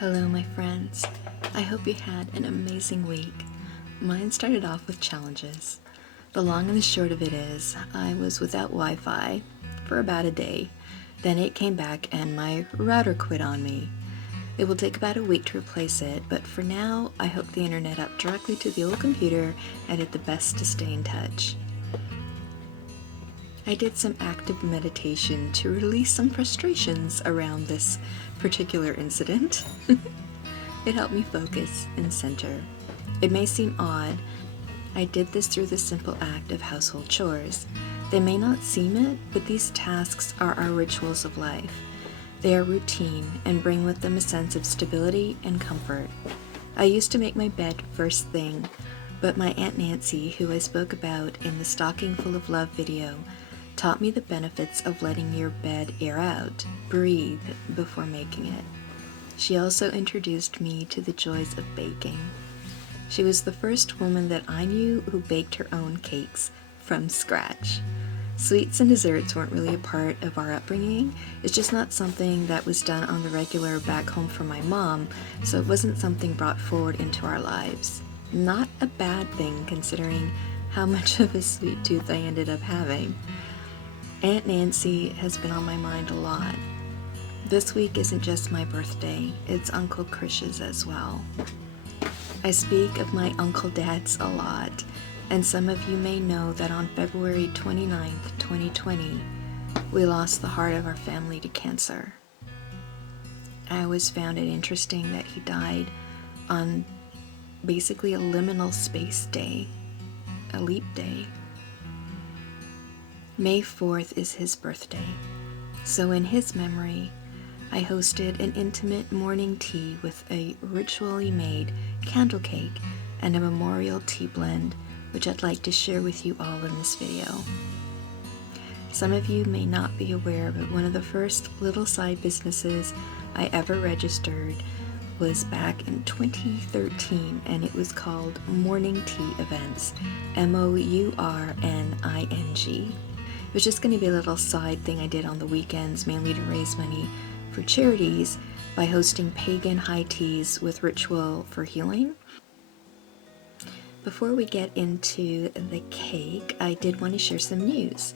Hello, my friends. I hope you had an amazing week. Mine started off with challenges. The long and the short of it is, I was without Wi-Fi for about a day. Then it came back and my router quit on me. It will take about a week to replace it, but for now, I hook the internet up directly to the old computer and did the best to stay in touch. I did some active meditation to release some frustrations around this particular incident. It helped me focus and center. It may seem odd. I did this through the simple act of household chores. They may not seem it, but these tasks are our rituals of life. They are routine and bring with them a sense of stability and comfort. I used to make my bed first thing, but my Aunt Nancy, who I spoke about in the Stocking Full of Love video, taught me the benefits of letting your bed air out, breathe, before making it. She also introduced me to the joys of baking. She was the first woman that I knew who baked her own cakes from scratch. Sweets and desserts weren't really a part of our upbringing. It's just not something that was done on the regular back home from my mom, so it wasn't something brought forward into our lives. Not a bad thing considering how much of a sweet tooth I ended up having. Aunt Nancy has been on my mind a lot. This week isn't just my birthday, it's Uncle Krish's as well. I speak of my Uncle Dads a lot, and some of you may know that on February 29th, 2020, we lost the heart of our family to cancer. I always found it interesting that he died on basically a liminal space day, a leap day. May 4th is his birthday, so in his memory, I hosted an intimate morning tea with a ritually made candle cake and a memorial tea blend, which I'd like to share with you all in this video. Some of you may not be aware, but one of the first little side businesses I ever registered was back in 2013, and it was called Mourning Tea Events, Mourning. It was just going to be a little side thing I did on the weekends, mainly to raise money for charities by hosting pagan high teas with ritual for healing. Before we get into the cake, I did want to share some news.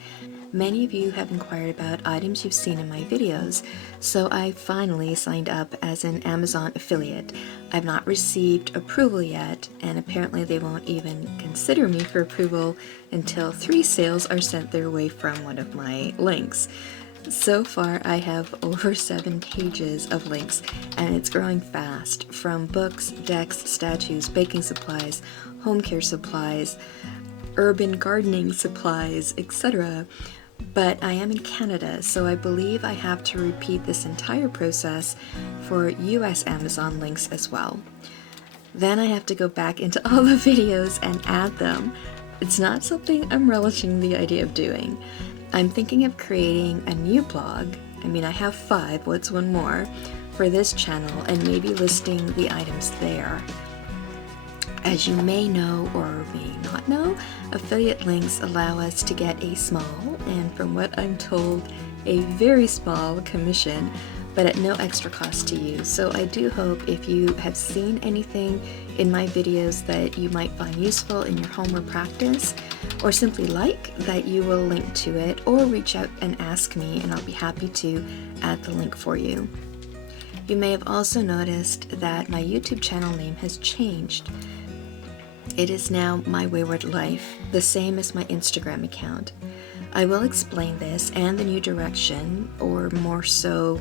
Many of you have inquired about items you've seen in my videos, so I finally signed up as an Amazon affiliate. I've not received approval yet, and apparently they won't even consider me for approval until 3 sales are sent their way from one of my links. So far, I have over 7 pages of links, and it's growing fast, from books, decks, statues, baking supplies, home care supplies, urban gardening supplies, etc. But I am in Canada, so I believe I have to repeat this entire process for US Amazon links as well. Then I have to go back into all the videos and add them. It's not something I'm relishing the idea of doing. I'm thinking of creating a new blog. I have 5, what's one more, for this channel, and maybe listing the items there. As you may know or may not know, affiliate links allow us to get a small, and from what I'm told, a very small commission, but at no extra cost to you. So I do hope if you have seen anything in my videos that you might find useful in your home or practice, or simply like, that you will link to it or reach out and ask me, and I'll be happy to add the link for you. You may have also noticed that my YouTube channel name has changed. It is now My Wayward Life, the same as my Instagram account. I will explain this and the new direction, or more so,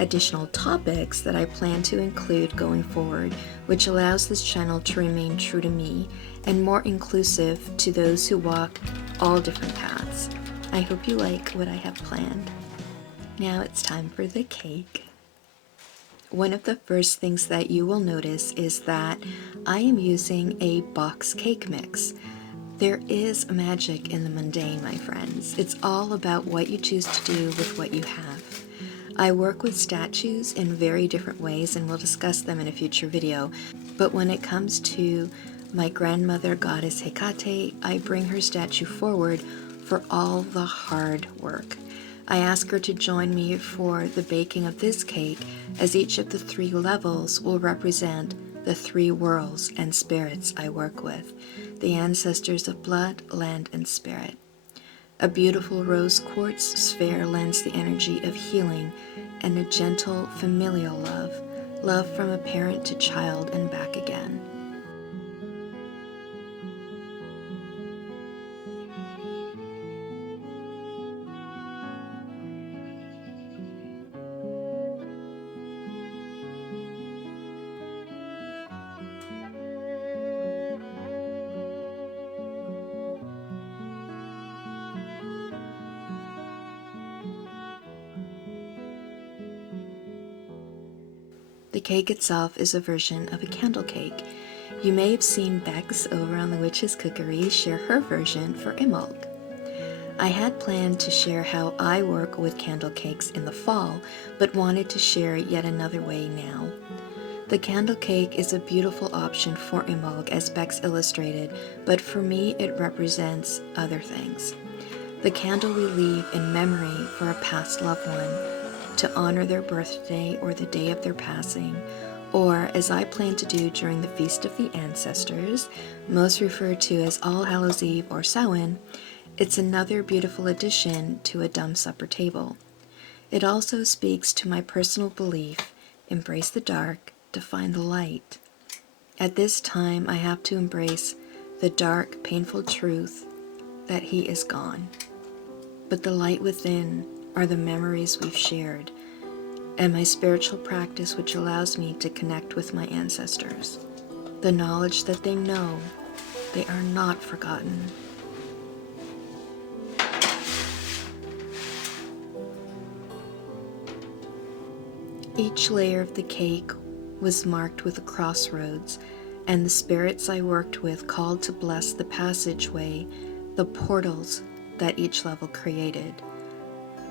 additional topics that I plan to include going forward, which allows this channel to remain true to me and more inclusive to those who walk all different paths. I hope you like what I have planned. Now it's time for the cake. One of the first things that you will notice is that I am using a box cake mix. There is magic in the mundane, my friends. It's all about what you choose to do with what you have. I work with statues in very different ways, and we'll discuss them in a future video. But when it comes to my grandmother goddess Hecate, I bring her statue forward for all the hard work. I ask her to join me for the baking of this cake, as each of the 3 levels will represent the 3 worlds and spirits I work with, the ancestors of blood, land, and spirit. A beautiful rose quartz sphere lends the energy of healing and a gentle familial love, love from a parent to child and back again. The cake itself is a version of a candle cake. You may have seen Bex over on the Witch's Cookery share her version for Imbolc. I had planned to share how I work with candle cakes in the fall, but wanted to share yet another way now. The candle cake is a beautiful option for Imbolc, as Bex illustrated, but for me it represents other things. The candle we leave in memory for a past loved one, to honor their birthday or the day of their passing, or as I plan to do during the Feast of the Ancestors, most referred to as All Hallows Eve or Samhain. It's another beautiful addition to a dumb supper table. It also speaks to my personal belief, embrace the dark to find the light. At this time, I have to embrace the dark, painful truth that he is gone. But the light within are the memories we've shared, and my spiritual practice which allows me to connect with my ancestors. The knowledge that they know they are not forgotten. Each layer of the cake was marked with a crossroads, and the spirits I worked with called to bless the passageway, the portals that each level created.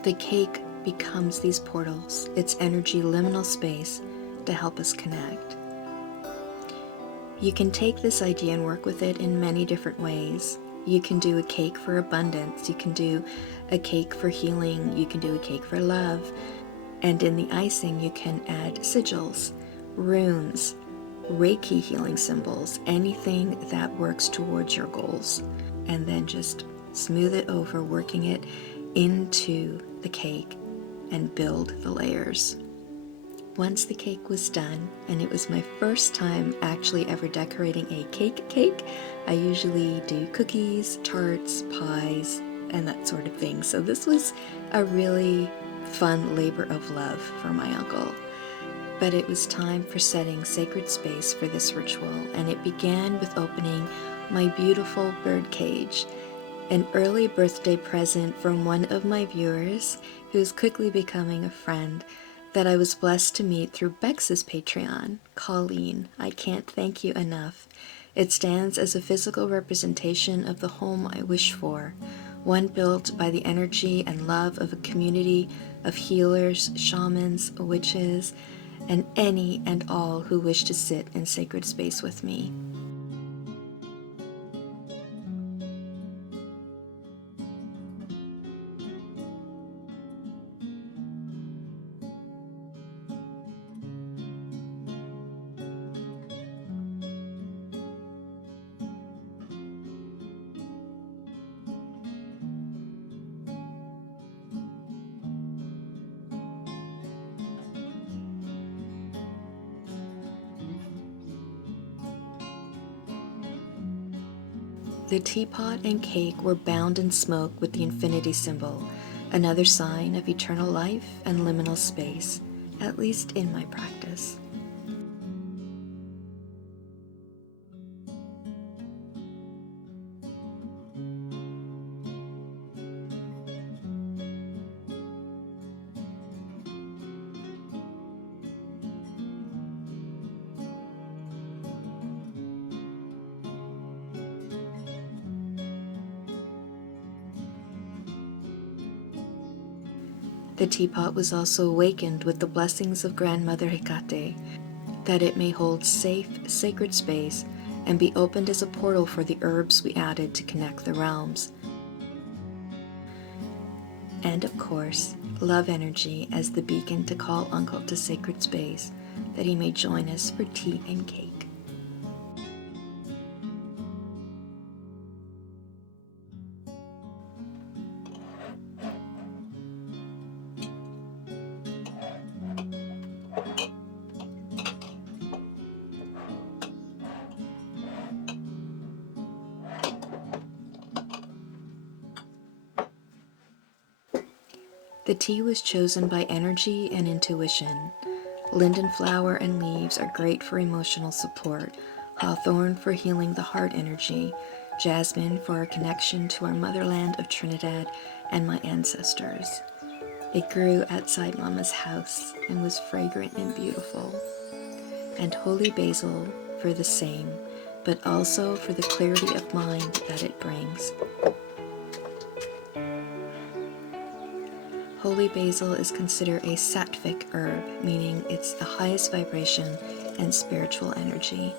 The cake becomes these portals, its energy liminal space to help us connect. You can take this idea and work with it in many different ways. You can do a cake for abundance, you can do a cake for healing, you can do a cake for love, and in the icing you can add sigils, runes, Reiki healing symbols, anything that works towards your goals, and then just smooth it over, working it into the cake and build the layers. Once the cake was done, and it was my first time actually ever decorating a cake, I usually do cookies, tarts, pies, and that sort of thing. So this was a really fun labor of love for my uncle. But it was time for setting sacred space for this ritual, and it began with opening my beautiful bird cage, an early birthday present from one of my viewers who's quickly becoming a friend that I was blessed to meet through Bex's Patreon, Colleen. I can't thank you enough. It stands as a physical representation of the home I wish for, one built by the energy and love of a community of healers, shamans, witches, and any and all who wish to sit in sacred space with me. The teapot and cake were bound in smoke with the infinity symbol, another sign of eternal life and liminal space, at least in my practice. The teapot was also awakened with the blessings of Grandmother Hecate, that it may hold safe, sacred space and be opened as a portal for the herbs we added to connect the realms. And of course, love energy as the beacon to call Uncle to sacred space, that he may join us for tea and cake. The tea was chosen by energy and intuition. Linden flower and leaves are great for emotional support, hawthorn for healing the heart energy, jasmine for our connection to our motherland of Trinidad and my ancestors. It grew outside Mama's house and was fragrant and beautiful. And holy basil for the same, but also for the clarity of mind that it brings. Holy basil is considered a sattvic herb, meaning it's the highest vibration and spiritual energy.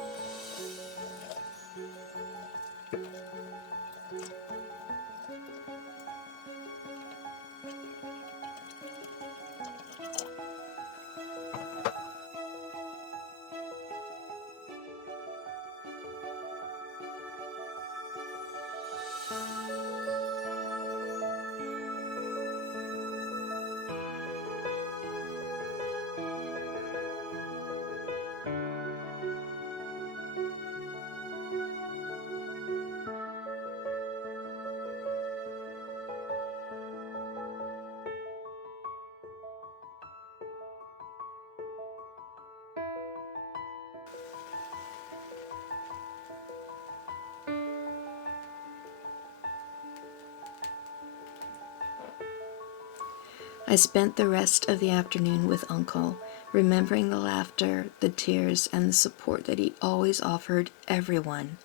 I spent the rest of the afternoon with Uncle, remembering the laughter, the tears, and the support that he always offered everyone.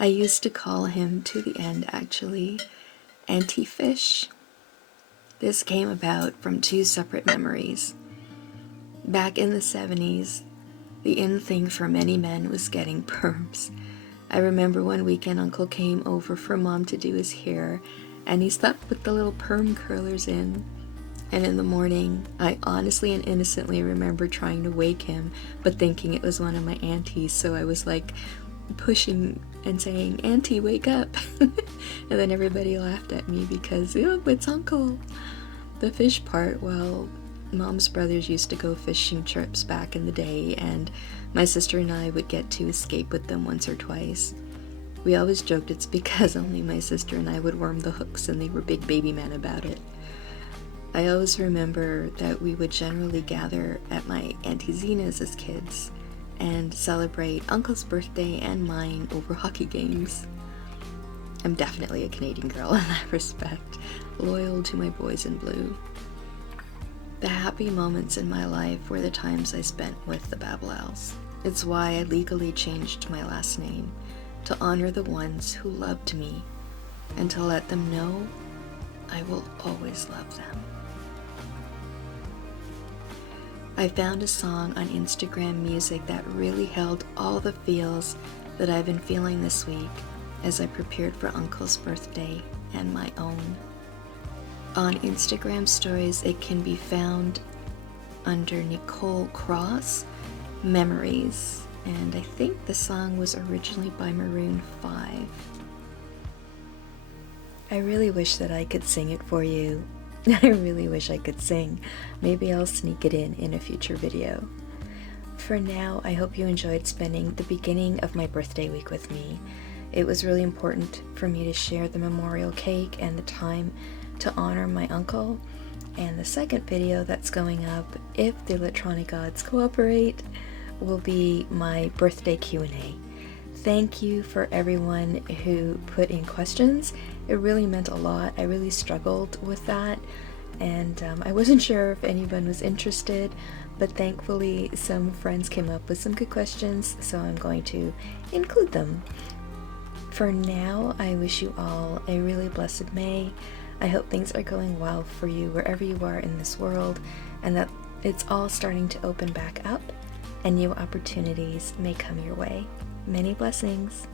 I used to call him, to the end actually, Auntie Fish. This came about from two separate memories. Back in the 70s, the in thing for many men was getting perms. I remember one weekend Uncle came over for Mom to do his hair, and he slept with the little perm curlers in. And in the morning, I honestly and innocently remember trying to wake him, but thinking it was one of my aunties, so I was like pushing and saying, "Auntie, wake up!" And then everybody laughed at me because, oh, it's Uncle. The fish part, well, Mom's brothers used to go fishing trips back in the day, and my sister and I would get to escape with them once or twice. We always joked it's because only my sister and I would worm the hooks and they were big baby men about it. I always remember that we would generally gather at my Auntie Zena's as kids and celebrate Uncle's birthday and mine over hockey games. I'm definitely a Canadian girl in that respect, loyal to my boys in blue. The happy moments in my life were the times I spent with the Babalals. It's why I legally changed my last name, to honor the ones who loved me and to let them know I will always love them. I found a song on Instagram Music that really held all the feels that I've been feeling this week as I prepared for Uncle's birthday and my own. On Instagram stories, it can be found under Nicole Cross, Memories, and I think the song was originally by Maroon 5. I really wish that I could sing it for you. I really wish I could sing. Maybe I'll sneak it in a future video. For now, I hope you enjoyed spending the beginning of my birthday week with me. It was really important for me to share the memorial cake and the time to honor my uncle. And the second video that's going up, if the electronic gods cooperate, will be my birthday Q&A. Thank you for everyone who put in questions. It really meant a lot. I really struggled with that, and I wasn't sure if anyone was interested, but thankfully some friends came up with some good questions, so I'm going to include them. For now, I wish you all a really blessed May. I hope things are going well for you wherever you are in this world, and that it's all starting to open back up and new opportunities may come your way. Many blessings.